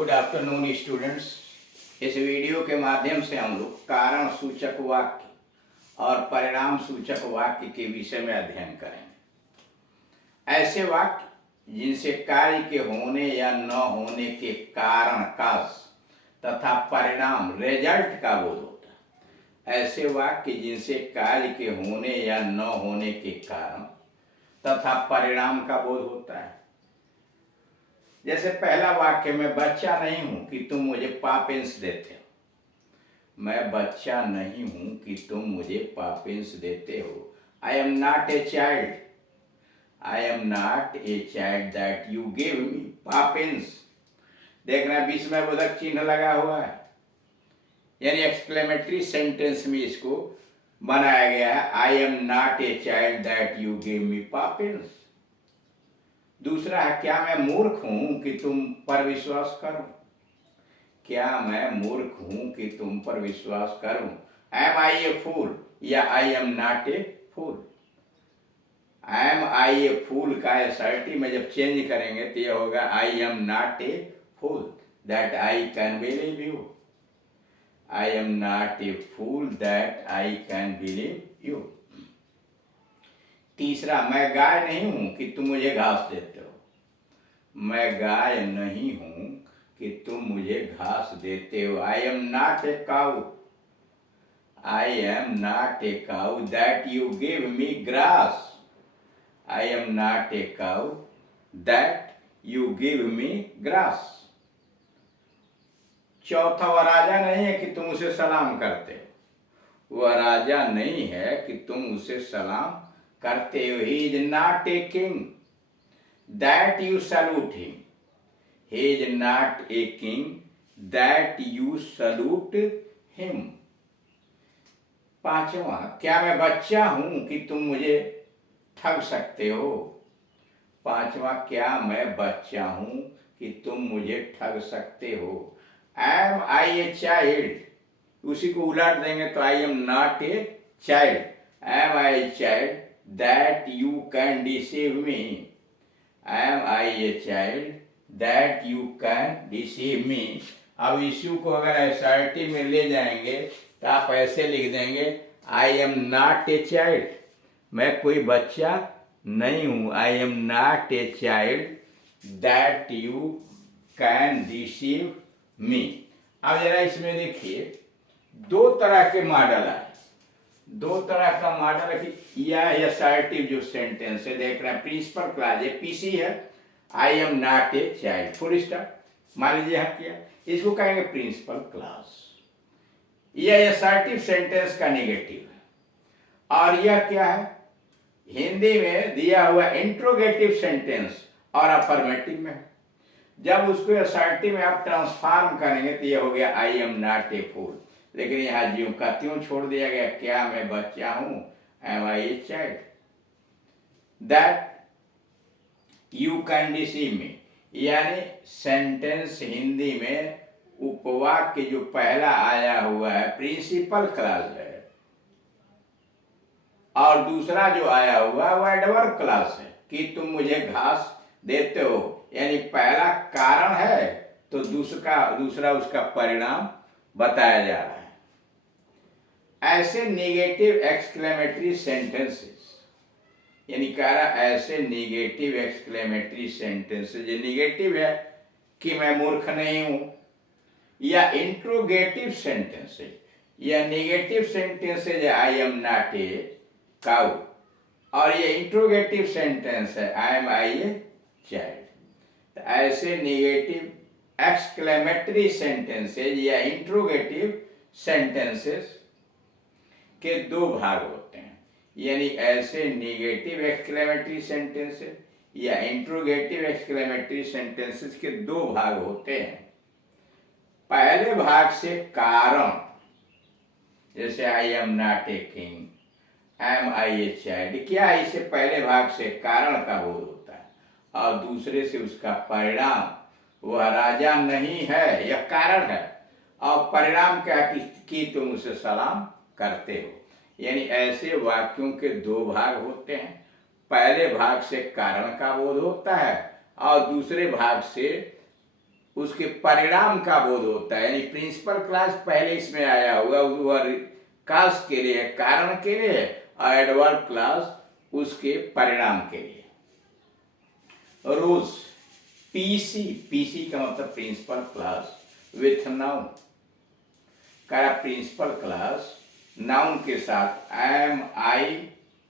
Good afternoon students. इस video के माध्यम से हम लोग कारण सूचक वाक्य और परिणाम सूचक वाक्य के विषय में अध्ययन करेंगे। ऐसे वाक्य जिनसे कार्य के होने या न होने के कारण काज तथा परिणाम रिजल्ट का बोध होता है। ऐसे वाक्य जिनसे कार्य के होने या न होने के कारण तथा परिणाम का बोध होता है। जैसे पहला वाक्य, मैं बच्चा नहीं हूं कि तुम मुझे पापिंस देते हो। मैं बच्चा नहीं हूं कि तुम मुझे पापिंस देते हो। I am not a child. I am not a child that you give me Poppins. देखना बीच में बोधक चिन्ह लगा हुआ है, यानी एक्सक्लेमेटरी सेंटेंस में इसको बनाया गया है। I am not a child that you give me Poppins. दूसरा है, क्या मैं मूर्ख हूं कि तुम पर विश्वास करूं। क्या मैं मूर्ख हूं कि तुम पर विश्वास करूं। एम आई ए फूल या I am not a fool. Am I a fool का एसर्टी में जब चेंज करेंगे तो यह होगा I am not a fool that I can believe you. I am not a fool that I can believe you. तीसरा, मैं गाय नहीं हूं कि तुम मुझे घास देते हो। मैं गाय नहीं हूं कि तुम मुझे घास देते हो। I am not a cow. I am not a cow that you give me grass. I am not a cow that you give me grass. चौथा, वह राजा नहीं है कि तुम उसे सलाम करते हो। वह राजा नहीं है कि तुम उसे सलाम करते हो। He is not a king that you salute him. He is not a king that you salute him. पांचवा, क्या मैं बच्चा हूं कि तुम मुझे ठग सकते हो। पांचवा, क्या मैं बच्चा हूं कि तुम मुझे ठग सकते हो। एम आई ए चाइल्ड, उसी को उलट देंगे तो I am not a child. Am I a child that you can deceive me. Am I a child that you can deceive me. अब इश्यू को अगर एसआरटी में ले जाएंगे तो आप ऐसे लिख देंगे, I am not a child. मैं कोई बच्चा नहीं हूं। I am not a child that you can deceive me. अब जरा इसमें देखिए, दो तरह के मॉडल है। दो तरह का मॉडल है कि यह असर्टिव जो सेंटेंस है, देख रहे हैं प्रिंसिपल क्लास है, पीसी है। I am not a child, full stop. मान लीजिए हम किया, इसको कहेंगे प्रिंसिपल क्लास। यह असर्टिव सेंटेंस का नेगेटिव है। और यह क्या है, हिंदी में दिया हुआ इंट्रोगेटिव सेंटेंस और अफर्मेटिव में है। जब उसको असर्टिव में आप ट्रांसफॉर्म करेंगे तो यह हो गया आई एम नॉट ए फूल। लेकिन यहां ज्यों का त्यों छोड़ दिया गया, क्या मैं बच्चा हूं। Am I a child that you can deceive me. यानी सेंटेंस हिंदी में उपवाक्य जो पहला आया हुआ है प्रिंसिपल क्लास है, और दूसरा जो आया हुआ है वह एडवर्ब क्लास है कि तुम मुझे घास देते हो। यानी पहला कारण है तो दूसरा उसका परिणाम बताया जा रहा है। ऐसे नेगेटिव एक्सक्लेमेटरी सेंटेंसेस, यानी कह रहा ऐसे नेगेटिव एक्सक्लेमेटरी सेंटेंसेस जो नेगेटिव है कि मैं मूर्ख नहीं हूं, या इंट्रोगेटिव सेंटेंसेस या negative sentences I am not a cow, और ये इंट्रोगेटिव सेंटेंस है I M I a child. ऐसे नेगेटिव एक्सक्लेमेटरी सेंटेंसेस या इंट्रोगेटिव सेंटेंसेस के दो भाग होते हैं। यानी ऐसे नेगेटिव एक्सक्लेमेटरी सेंटेंसेस या इंट्रोगेटिव एक्सक्लेमेटरी सेंटेंसेस के दो भाग होते हैं। पहले भाग से कारण, जैसे I am not a king, am I a child, क्या है, इससे पहले भाग से कारण का बोध होता है, और दूसरे से उसका परिणाम, वह राजा नहीं है, यह कारण है, और परिणाम क्या कि तुम उसे सलाम करते हो। यानी ऐसे वाक्यों के दो भाग होते हैं। पहले भाग से कारण का बोध होता है और दूसरे भाग से उसके परिणाम का बोध होता है। यानी प्रिंसिपल क्लास पहले इसमें आया हुआ, वह काज के लिए, कारण के लिए, और एडवर्ब क्लास उसके परिणाम के लिए। रोज, पीसी, पीसी का मतलब प्रिंसिपल क्लास विथ नाउन। करा प्रिंसिपल क्लास नाउन के साथ, एम आई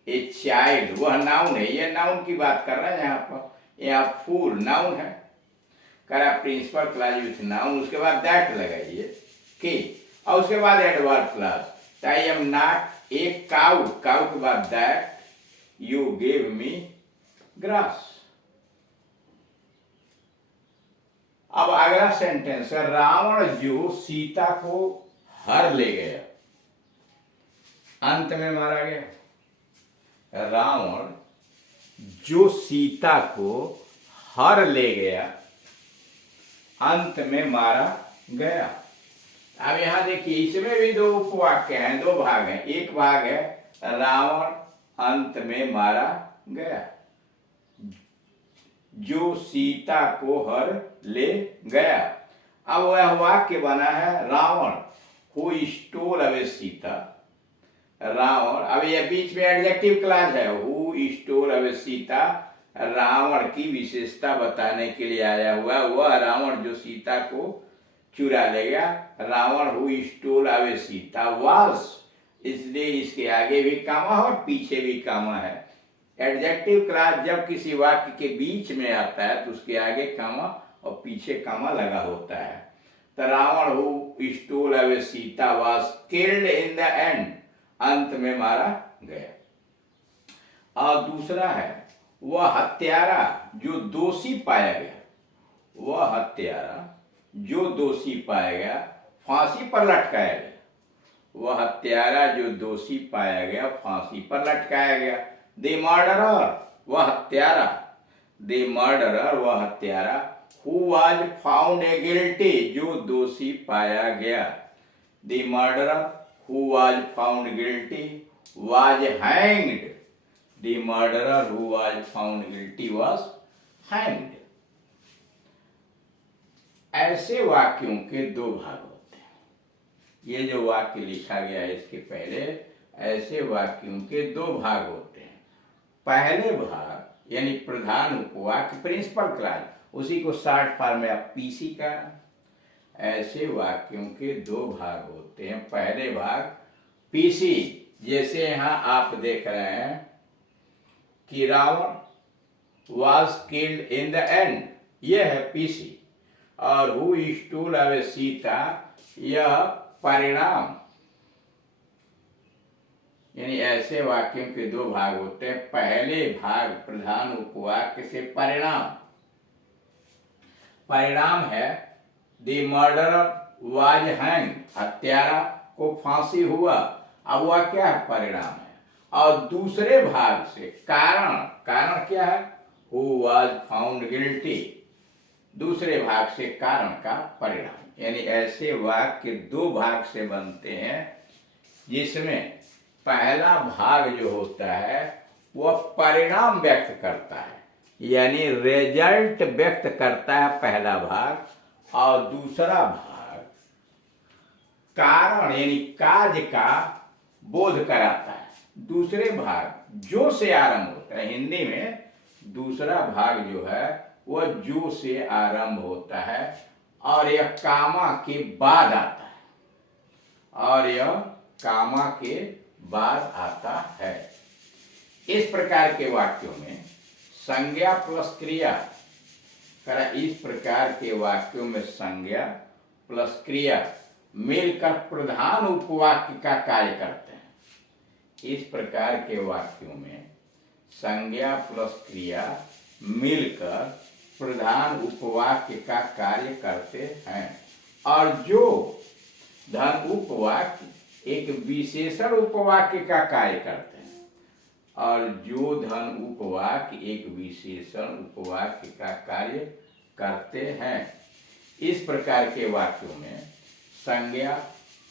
ए चाइल्ड, वह नाउन है, यह नाउन की बात कर रहा है यहाँ पर, यहाँ फूल नाउन है। करा प्रिंसिपल क्लास विथ नाउन, उसके बाद दैट लगाइए के, और उसके बाद adverb class. I am not a cow, cow के बाद that you give me grass. अब अगला सेंटेंस है, रावण जो सीता को हर ले गया, अंत में मारा गया। रावण जो सीता को हर ले गया, अंत में मारा गया। अब यहां देखिए, इसमें भी दो उपवाक्य हैं, दो भाग हैं। एक भाग है रावण अंत में मारा गया, जो सीता को हर ले गया। अब वह वाक्य बना है Ravan who stole away Sita. Ravan, अब यह बीच में एडजेक्टिव क्लॉज है, who stole away Sita, Ravan की विशेषता बताने के लिए आया हुआ। वह रावण जो सीता को चुरा ले गया, Ravan who stole away Sita was, इसलिए इसके आगे भी कामा और पीछे भी कामा है। एडजेक्टिव क्लॉज जब किसी वाक्य के बीच में आता है तो उसके आगे कामा और पीछे कामा लगा होता है। तो Ravan who stole away Sita was killed in the end, अंत में मारा गया। और दूसरा है, वह हत्यारा जो दोषी पाया गया, वह हत्यारा जो दोषी पाया गया फांसी पर लटकाया गया। वह हत्यारा जो दोषी पाया गया फांसी पर लटकाया गया। द मर्डरर, वह हत्यारा, द मर्डरर, वह हत्यारा, who was found a guilty, जो दोषी पाया गया। The murderer who was found guilty was hanged. The murderer who was found guilty was hanged. ऐसे वाक्यों के दो भाग होते हैं। ये जो वाक्य लिखा गया है इसके पहले, ऐसे वाक्यों के दो भाग होते हैं। पहले भाग यानी प्रधान उपवाक्य प्रिंसिपल क्लॉज, उसी को शॉर्ट फॉर्म में आप पीसी का। ऐसे वाक्यों के दो भाग होते हैं। पहले भाग पीसी, जैसे यहां आप देख रहे हैं कि Ravan was killed in the end, यह है पीसी। और हु स्टोल अवे सीता, यह परिणाम। यानी ऐसे वाक्यों के दो भाग होते हैं। पहले भाग प्रधान उपवाक्य से परिणाम, परिणाम है द मर्डरर वाज हैंग, हत्यारा को फांसी हुआ। अब वह क्या है, परिणाम है। और दूसरे भाग से कारण, कारण क्या है, हु वाज फाउंड गिल्टी, दूसरे भाग से कारण का परिणाम। यानी ऐसे वाक्य दो भाग से बनते हैं, जिसमें पहला भाग जो होता है वह परिणाम व्यक्त करता है, यानी रिजल्ट व्यक्त करता है पहला भाग, और दूसरा भाग कारण यानी काज का बोध कराता है। दूसरे भाग जो से आरंभ होता है, हिंदी में दूसरा भाग जो है वह जो से आरंभ होता है, और यह कामा के बाद आता है, और यह कामा के बाद आता है। इस प्रकार के वाक्यों में संज्ञा प्लस क्रिया, इस प्रकार के वाक्यों में संज्ञा प्लस क्रिया मिलकर प्रधान उपवाक्य का कार्य करते हैं। इस प्रकार के वाक्यों में संज्ञा प्लस क्रिया मिलकर प्रधान उपवाक्य का कार्य करते हैं। और जो धन उपवाक्य एक विशेषण उपवाक्य का कार्य करते हैं, और जो धन उपवाक्य एक विशेषण उपवाक्य का कार्य करते हैं। इस प्रकार के वाक्यों में संज्ञा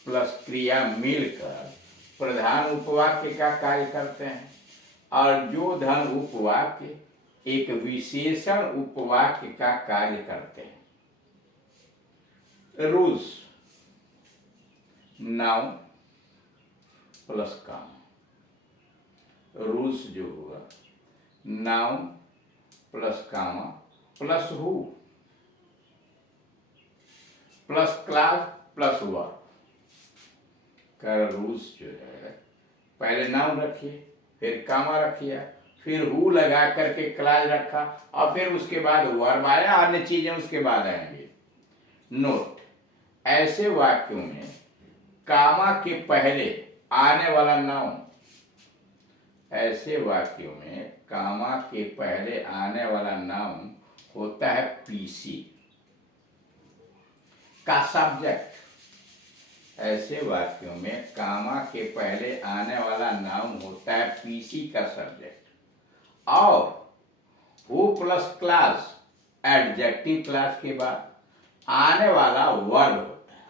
प्लस क्रिया मिलकर प्रधान उपवाक्य का कार्य करते हैं, और जो धन उपवाक्य एक विशेषण उपवाक्य का कार्य करते हैं। Rules, noun plus comma, rules जो हुआ noun plus comma plus who plus class plus verb. कर रूल्स जो है पहले नाउन रखिए, फिर कामा रखिए, फिर हु लगा करके क्लास रखा, और फिर उसके बाद वर्ब आया, अन्य चीजें उसके बाद आएंगे। नोट, ऐसे वाक्यों में कामा के पहले आने वाला नाउन, ऐसे वाक्यों में कामा के पहले आने वाला नाउन होता है पीसी का सब्जेक्ट। ऐसे वाक्यों में कामा के पहले आने वाला नाउन होता है पीसी का सब्जेक्ट, और who plus class adjective class के बाद आने वाला वर्ब होता है।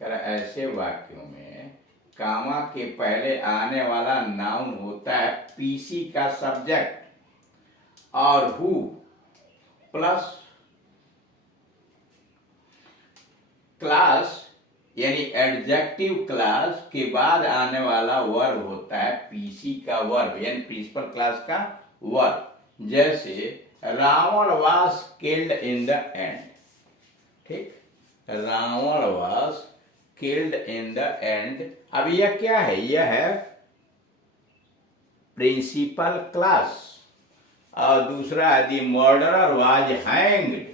कर ऐसे वाक्यों में कामा के पहले आने वाला नाउन होता है पीसी का सब्जेक्ट, और हु प्लस क्लास यानी एडजेक्टिव क्लास के बाद आने वाला वर्ब होता है पीसी का वर्ब यानी प्रिंसिपल क्लास का वर्ब। जैसे Ravan was killed in the end, ठीक, Ravan was killed in the end. अब यह क्या है? यह है प्रिंसिपल क्लास, और दूसरा है द मर्डरर वाज हैंग्ड।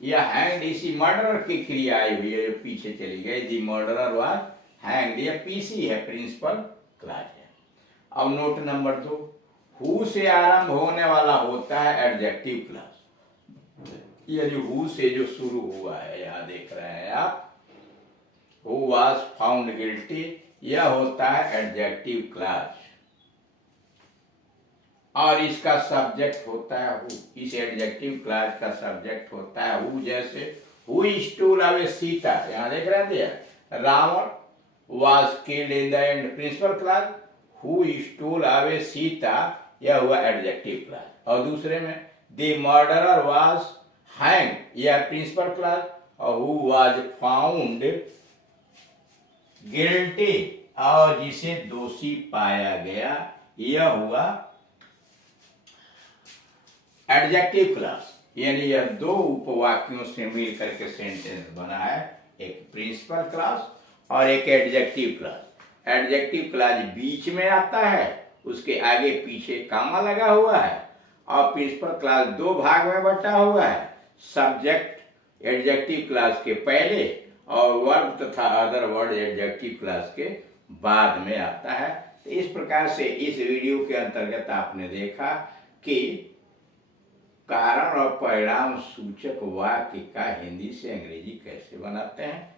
यह हैंग्ड इसी मर्डरर की क्रिया आई हुई है, पीछे चली गई, द मर्डरर वाज हैंग्ड, यह पीसी है, प्रिंसिपल क्लास है। अब नोट नंबर 2, हु से आरंभ होने वाला होता है एडजेक्टिव क्लास। यह जो हु से जो शुरू हुआ है, यहां देख रहे हैं आप, हु वाज फाउंड गिल्टी, यह होता है एडजेक्टिव क्लास, और इसका सब्जेक्ट होता है हु। इस एडजेक्टिव क्लास का सब्जेक्ट होता है हु। जैसे हु स्टोल अवे सीता, यहां देख रहे थे, Ravan was killed in the end, principal class, who stole away Sita, यह हुआ एडजेक्टिव क्लास। और दूसरे में द मर्डरर वाज हैंग, यह प्रिंसिपल क्लास, और हु वाज फाउंड गिल्टी, और जिसे दोषी पाया गया, यह हुआ एडजेक्टिव क्लास। यानी यह दो उपवाक्यों से मिल करके सेंटेंस बना है, एक प्रिंसिपल क्लास और एक एडजेक्टिव क्लास। एडजेक्टिव क्लास बीच में आता है, उसके आगे पीछे कामा लगा हुआ है, और प्रिंसिपल क्लास दो भाग में बटा हुआ है, सब्जेक्ट एडजेक्टिव क्लास के पहले और वर्ब तथा अदर वर्ड एडजेक्टिव क्लास के बाद में आता है। तो इस प्रकार से इस वीडियो के अंतर्गत आपने देखा कि कारण और परिणाम सूचक वाक्य का हिंदी से अंग्रेजी कैसे बनाते हैं।